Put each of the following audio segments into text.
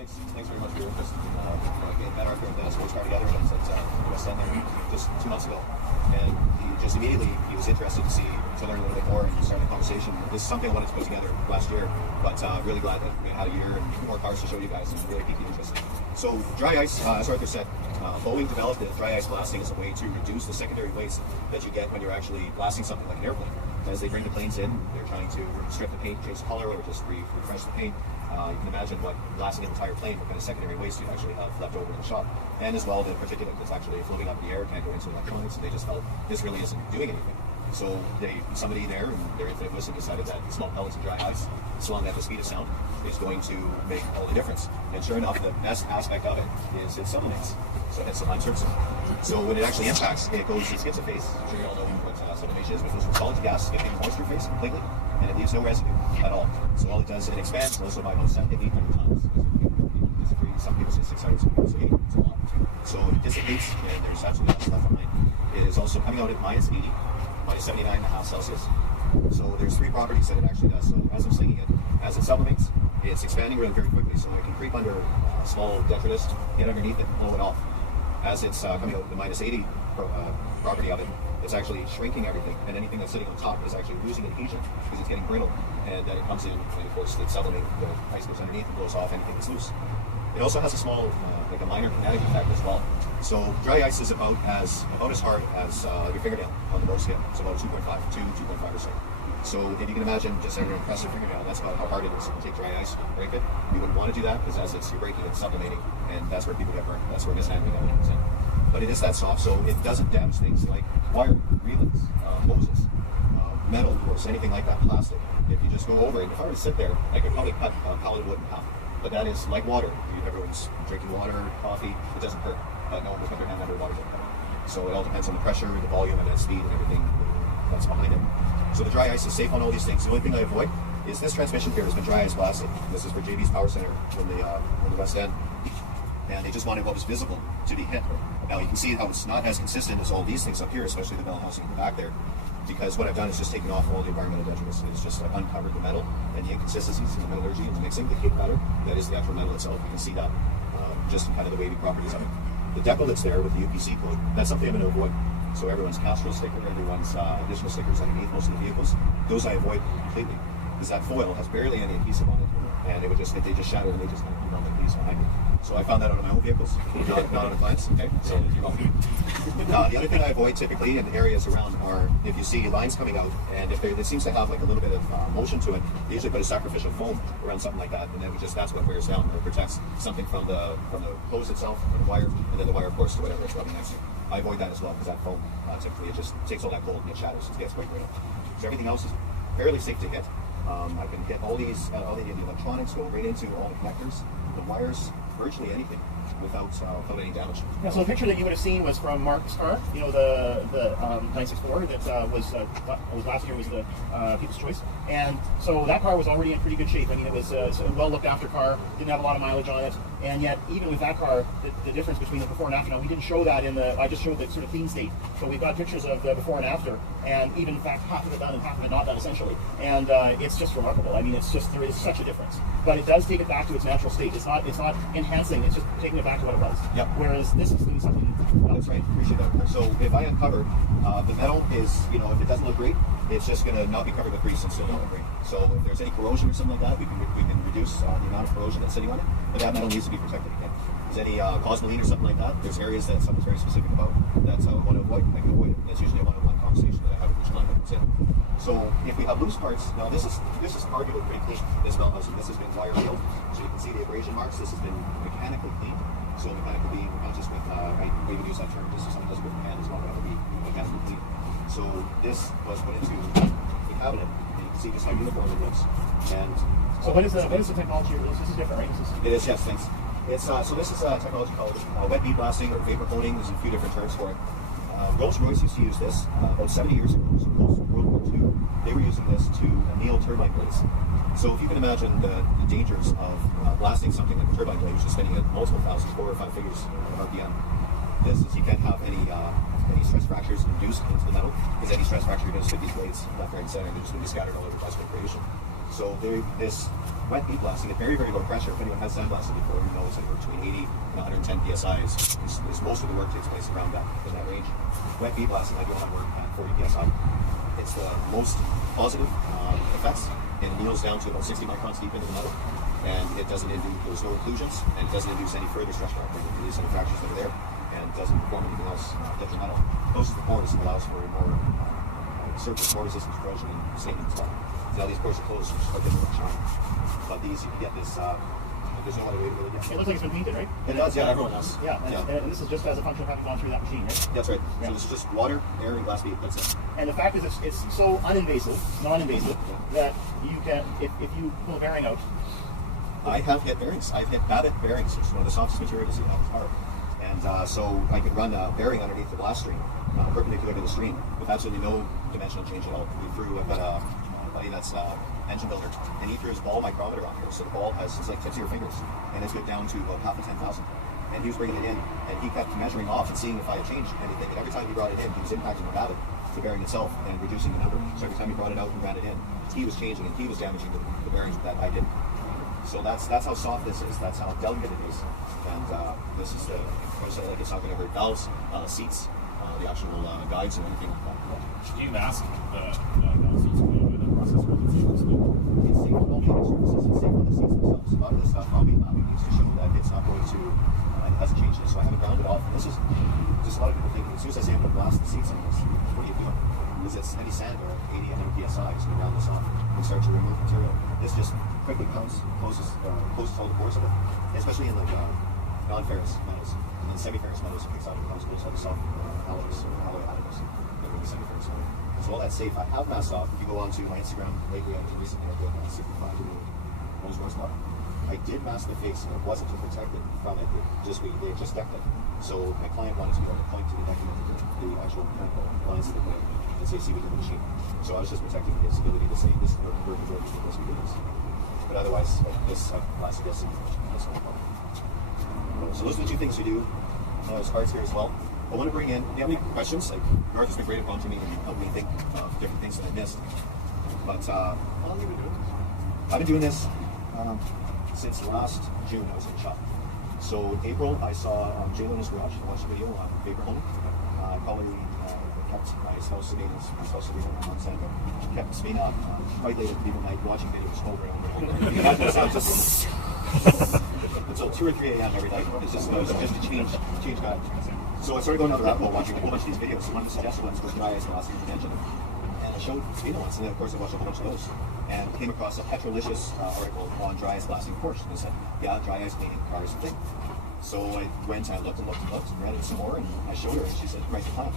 Thanks very much for your interest. We met Arthur at the sports car together when I was at West End there just 2 months ago. And just immediately he was interested to learn a little bit more and start a conversation. This is something I wanted to put together last year, but really glad that we had a year and more cars to show you guys and really pique the interest. So dry ice, as Arthur said, Boeing developed it. Dry ice blasting is a way to reduce the secondary waste that you get when you're actually blasting something like an airplane. As they bring the planes in, they're trying to strip the paint, change the color, or just refresh the paint. You can imagine what blasting an entire plane, what kind of secondary waste you'd actually have left over in the shop. And as well, the particulate that's actually floating up in the air can't go into electronics, and they just felt this really isn't doing anything. So somebody there in their infinite wisdom decided that small pellets of dry ice, slung at the speed of sound, is going to make all the difference. And sure enough, the best aspect of it is it sublimates. So it's Sublime surface. So when it actually impacts, it hits a face. I'm sure you all know what sublimation is, but it goes from solid to gas, giving a monster face completely, and it leaves no residue at all. So all it does, it expands also by about 700 to 800 tons. Some people say 600, some people say 800. It's a lot. So it dissipates, and there's absolutely nothing left behind. It is also coming out at minus 80, minus 79.5 Celsius. So there's 3 properties that it actually does. So as I'm slinging it, as it sublimates, it's expanding really very quickly. So I can creep under a small detritus, get underneath it, and blow it off. As it's coming out the minus 80 property of it, it's actually shrinking everything, and anything that's sitting on top is actually losing adhesion because it's getting brittle. And then it comes in, and of course, it's sublimating. The ice goes underneath and blows off anything that's loose. It also has a small, like a minor kinetic effect as well. So dry ice is about as hard as your fingernail on the bow scale. It's about 2.5 or so. So if you can imagine just having an impressive fingernail, that's about how hard it is to take dry ice, break it. You wouldn't want to do that because as you're breaking, it's sublimating, and that's where people get burned. That's where mishandling comes in. But it is that soft, so it doesn't damage things like wire, relays, hoses, metal, of course, anything like that, plastic. If you just go over it, if I were to sit there, I could probably cut a pallet of wood in half. But that is like water. Everyone's drinking water, coffee, it doesn't hurt. But no one would put their hand under water. So it all depends on the pressure, the volume, and the speed, and everything that's behind it. So the dry ice is safe on all these things. The only thing I avoid is this transmission here has been dry ice blasted. This is for JB's Power Center in the West End. And they just wanted what was visible to be hit. Now you can see how it's not as consistent as all these things up here, especially the metal housing in the back there, because what I've done is just taken off all the environmental detritus. It's just uncovered the metal and the inconsistencies in the metallurgy and the mixing, the cake batter, that is the actual metal itself. You can see that just in kind of the wavy properties of it. The decal that's there with the UPC code, that's something I'm going to avoid. So everyone's Castrol sticker, everyone's additional stickers underneath most of the vehicles, those I avoid completely, because that foil has barely any adhesive on it, and they just shatter and they just kind of melt like these behind me. So I found that out on my own vehicles, not on the clients. Okay, so you're welcome. The other thing I avoid typically in areas around are if you see lines coming out, and if it seems to have like a little bit of motion to it, they usually put a sacrificial foam around something like that, and then that's what wears down. It protects something from the hose itself, from the wire, and then the wire, of course, to whatever it's rubbing next to. I avoid that as well because that foam typically it just takes all that cold and it shatters. It gets quite brittle. So everything else is fairly safe to hit. I can hit all the electronics, go right into all the connectors, the wires, virtually anything without any damage. Yeah, so the picture that you would have seen was from Mark's car, you know, the 964 that was last year was the People's Choice. And so that car was already in pretty good shape. I mean, it was a well looked after car, didn't have a lot of mileage on it. And yet, even with that car, the difference between the before and after, now we didn't show that I just showed the sort of clean state. So we've got pictures of the before and after, and even in fact, half of it done and half of it not done essentially. And it's just remarkable. I mean, there is such a difference. But it does take it back to its natural state. It's not enhancing, it's just taking it back to what it was. Yep. Whereas this is doing something else. That's right, appreciate that. So if I uncover, the metal is, if it doesn't look great, it's just going to not be covered with grease and still not look great. So if there's any corrosion or something like that, we can reduce the amount of corrosion that's sitting on it, but that metal needs to be protected again. If there's any cosmoline or something like that, there's areas that someone's very specific about, that's I want to avoid, I can avoid it. That's usually a one-on-one conversation that I have with each client that comes in. So if we have loose parts, now this is arguably pretty clean, this bell housing. This has been wire sealed, so you can see the abrasion marks. This has been mechanically cleaned. So mechanically being not just with, we would use that term, this is something that's with the hand as well, that would be mechanically clean. So this was put into the cabinet, and you can see just how uniform it looks. And so what is the technology of this? This is different, right? It is, yes, thanks. It's so this is a technology called wet bead blasting or vapor coating. There's a few different terms for it. Rolls-Royce used to use this about 70 years ago. So post World War II, they were using this to anneal turbine blades. So if you can imagine the dangers of blasting something like a turbine blade, which is spinning at multiple thousands, 4 or 5 figures of RPM, you can't have any stress fractures induced into the metal, because any stress fracture, you're going to split these blades left, right, and center, and they're just going to be scattered all over plastic creation. So this wet bead blasting at very, very low pressure, if anyone has sandblasted before, you know it's anywhere between 80 and 110 psi is most of the work takes place around that, in that range. Wet bead blasting, I do a lot of work at 40 psi. It's the most positive effects, and kneels down to about 60 microns deep into the metal, and it doesn't induce, there's no occlusions, and it doesn't induce any further stress shock, it releases any fractures that are there, and doesn't perform anything else detrimental. Closes the pores and allows for more surface more resistance corrosion and staining and stuff. Now these pores are closed, which is quite different from shine. But these, you can get this, there's no other way to really get it. It looks like it's been painted, right? It does, yeah, everyone does. Yeah, and this is just as a function of having gone through that machine, right? That's right. Yeah. So this is just water, air, and glass bead, that's it. And the fact is it's so uninvasive, non-invasive, that you can, if you pull a bearing out. I have hit bearings. I've hit Babbitt bearings, which is one of the softest materials you have in the car. And so I could run a bearing underneath the blast stream, perpendicular to the stream, with absolutely no dimensional change at all. I've got a buddy that's engine builder, and he threw his ball micrometer on here, so the ball has, it's like tips of your fingers, and it's good down to about half of 10,000. And he was bringing it in, and he kept measuring off and seeing if I had changed anything, and every time he brought it in, he was impacting the Babbitt, the bearing itself, and reducing the number. So every time he brought it out and ran it in, he was changing, and he was damaging the bearings that I didn't. So that's how soft this is, that's how delicate it is. And this is the, like it's not going to hurt valves, seats, the actual guides and everything like that. Do you mask the seats with the process for the seats? It's safe for all maintenance services, it's safe for the seats themselves. A lot of this stuff I'll be mapping needs to show that it's not going to, it hasn't changed it, so I haven't grounded off. And this is just a lot of people thinking, as soon as I say I'm going to blast the seats on this, what are you doing? Because it's any sand or 80 and 100 psi, it's going to round this off and start to remove material. This just quickly closes all the pores of it, especially in the non-ferrous metals. And then semi-ferrous metals, it picks out and becomes close like the soft alloys or alloy additives. Semi-ferrous metal. So all that's safe. I have masked off. If you go onto my Instagram lately, I recently I did 65 to Rolls-Royce lot. I did mask the face, and it wasn't to protect it from it. They just decked it. So my client wanted to be able to point to the decking of the actual mechanical lines of the blade and say, see, we did the machine. So I was just protecting his ability to say, this is the version of this, we did this. But otherwise, this blasted this, and that's no problem. So those are the two things we do. There's parts here as well. I want to bring in, do you have any questions? Like, Garth has been great at prompting me and helping me think of different things that I missed. But how long have you been doing this? I've been doing this since last June. I was in the shop. So in April, I saw Jalen in his garage. I watched a video on Vapour Home. Probably kept my house surveillance, on Santa. Kept me up quite late at the night watching videos over and over. Until 2 or 3 a.m. every night. It's just to change God. So I started going down the rabbit hole watching a whole bunch of these videos. So one of the suggested ones was dry ice blasting the engine. And I showed speed ones, and then of course I watched a whole bunch of those. And came across a Petrolicious article on dry ice blasting Porsche. And they said, yeah, dry ice cleaning requires a thing. So I went and I looked and read it some more, and I showed her, and she said, write the plan.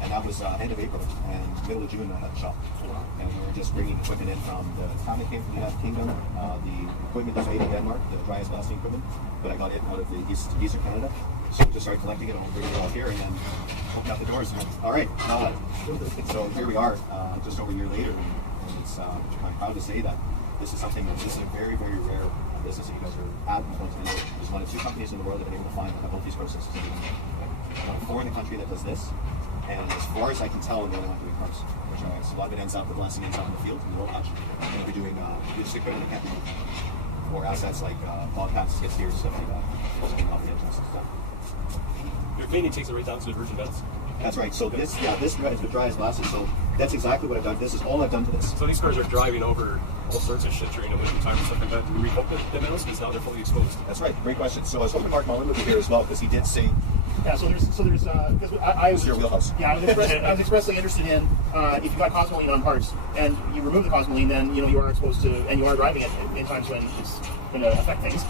And that was end of April, and middle of June I had the shop. And we were just bringing equipment in from the time it came from the United Kingdom. The equipment was made in Denmark, the dry ice blasting equipment, but I got it out of the eastern Canada. So we just started collecting it and bringing it all here, and then opened up the doors. And went, all right, now what? So here we are, just over a year later, and it's, I'm proud to say that this is something that this is a very, very rare business that you guys are at and going to do. There's one of 2 companies in the world that have been able to find that have both these processes. One of 4 in the country that does this, and as far as I can tell, I'm the only one doing cars. Which a lot of it ends up, the blasting ends up in the field, in the roll hatch, and if you're doing just equipment that can't be moved, or assets like bobcats, skid steers, stuff like that, off the engines and stuff. Your cleaning takes it right down to the virgin vents. That's right. So this is the dry as blasted. So that's exactly what I've done. This is all I've done to this. So these cars are driving over all sorts of shit during the winter time and stuff like that. Do we recoat the metals because now they're fully exposed? That's right. Great question. So I was hoping Mark Mullen would be here as well, because he did say. Yeah, so there's because I was your wheelhouse. Yeah, I was expressly interested in if you got cosmoline on parts and you remove the cosmoline, then you are exposed to, and you are driving it in times when it's going to affect things.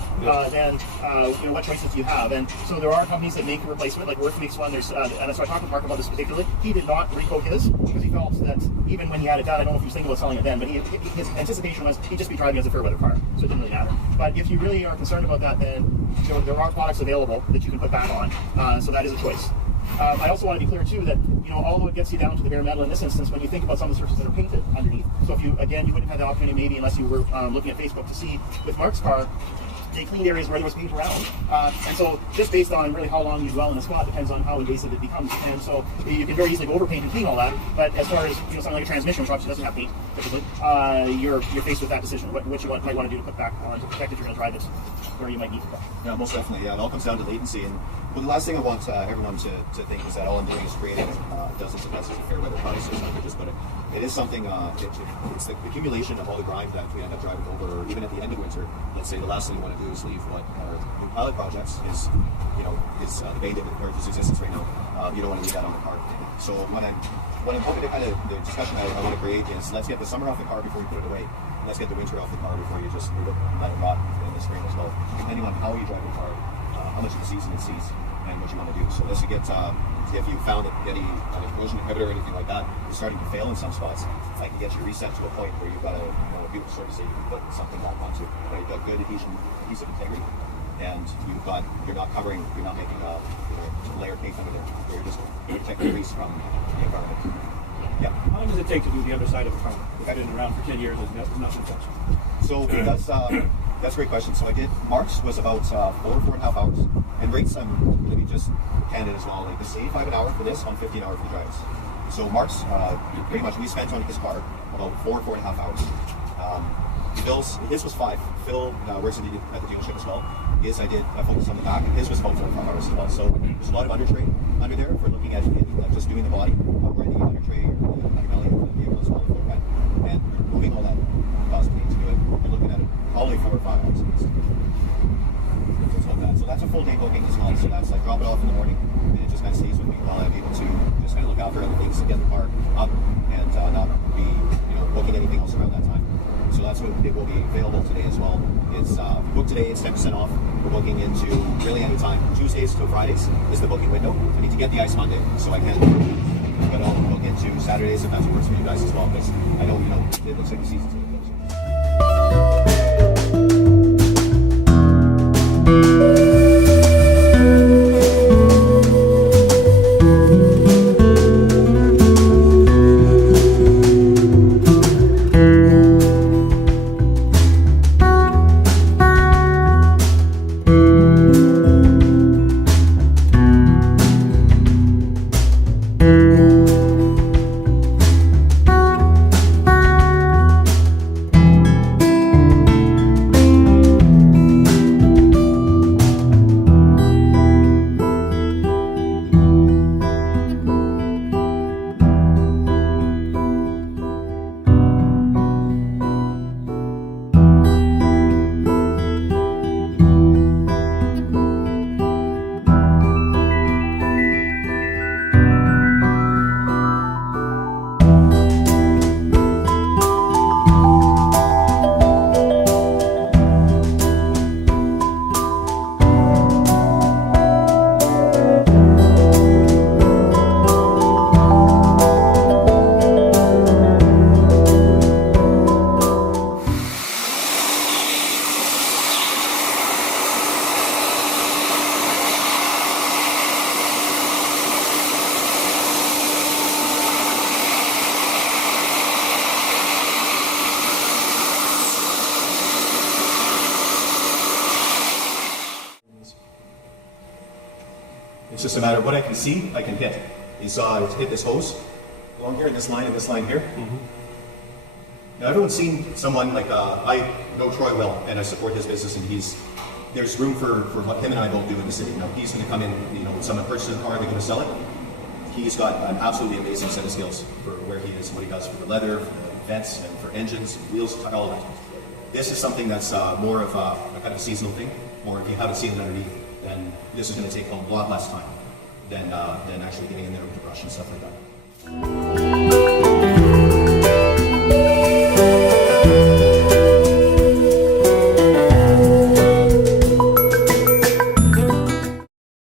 Then what choices do you have? And so there are companies that make a replacement, like Worth makes one. There's and so I talked with Mark about this particularly. He did not recoat his because he felt that even when he had it done, I don't know if he was thinking about selling it then, but his anticipation was he'd just be driving as a fair weather car, so it didn't really matter. But if you really are concerned about that, then there are products available that you can put back on. So that is a choice. I also want to be clear too that although it gets you down to the bare metal in this instance, when you think about some of the surfaces that are painted underneath, so if you wouldn't have had the opportunity maybe unless you were looking at Facebook to see with Mark's car, they cleaned areas where there was paint around. And so just based on really how long you dwell in a spot depends on how invasive it becomes. And so you can very easily go overpaint and clean all that. But as far as something like a transmission, which obviously doesn't have paint typically, you're faced with that decision. What you might want to do to put back on to protect if you're going to drive it where you might need to go. Yeah, most definitely. Yeah, it all comes down to latency. And well, the last thing I want everyone to think is that all I'm doing is creating dozens of dozens of fair weather cars. So it's not just, but it is something. It's the accumulation of all the grime that we end up driving over, or even at the end of winter. Let's say the last thing we want to do is leave what our new pilot projects is debated or its existence right now. You don't want to leave that on the car. So what I'm hoping to kind of the discussion I want to create is let's get the summer off the car before we put it away. Let's get the winter off the car before you just let it rot in the spring as well. Depending on how you drive the car, how much of the season it sees, and what you want to do. So this you get if you found that any corrosion inhibitor or anything like that is starting to fail in some spots, I can get you reset to a point where you've got a people sort of say you can put something back onto. Right? You've got good adhesive integrity, and you're not making a layer cake under there. You're just protecting the grease from the environment. Yeah. How long does it take to do the other side of a car? I've been around for 10 years and nothing touched. So that's a great question. So I did, Mark's was about 4.5 hours. And rates, I'm going to be just candid as well. Like this is 85 an hour for this, 150 an hour for the drivers. So Mark's, pretty much we spent on his car about 4.5 hours. Bill's, his was 5. Phil works at the dealership as well. I focused on the back, and his was about 4 or 5 hours as well. So there's a lot of under tray under there if we're looking at just doing the body, where the under tray or the underbelly of the vehicle as well, and moving all that cost me to do it. We're looking at it probably 4 or 5 hours. So that's a full day booking as well. So that's like drop it off in the morning, and it just kind of stays with me while I'm able to just kind of look after other things to get the car up and not be booking anything else around that time. So that's what it will be available today as well. It's book today, it's 10% off. We're booking into really any time. Tuesdays to Fridays is the booking window. I need to get the ice Monday so I can but I'll book into Saturdays if that's what works for you guys as well, because I know it looks like the season's going to close. It's just a matter of what I can see, I can hit. You saw it hit this hose along here, and this line here. Mm-hmm. Now everyone's seen someone like, I know Troy well, and I support his business, and there's room for what him and I both do in the city. You know, he's going to come in, when someone purchases a car, they're going to sell it. He's got an absolutely amazing set of skills for where he is, what he does for the leather, for the vents, and for engines, wheels, all of that. This is something that's more of a kind of a seasonal thing, or if you haven't seen it underneath, then this is going to take a lot less time than actually getting in there with the brush and stuff like that.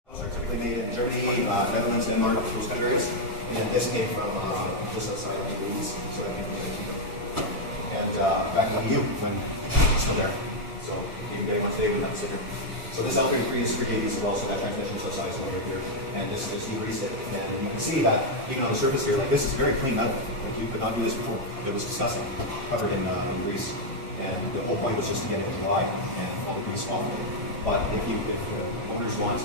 Those are typically made in Germany, Netherlands, Denmark, those countries, and this came from just outside of the East, and back in the EU when it's still there. So even getting one today, we have to sit here. So this L33 is for KVs as well, so that transmission is outside is right here. And this is degreased it. And you can see that even on the surface here, like this is very clean metal. Like you could not do this before. It was disgusting, covered in grease. and the whole point was just to get it dry and all the grease off. But if owners want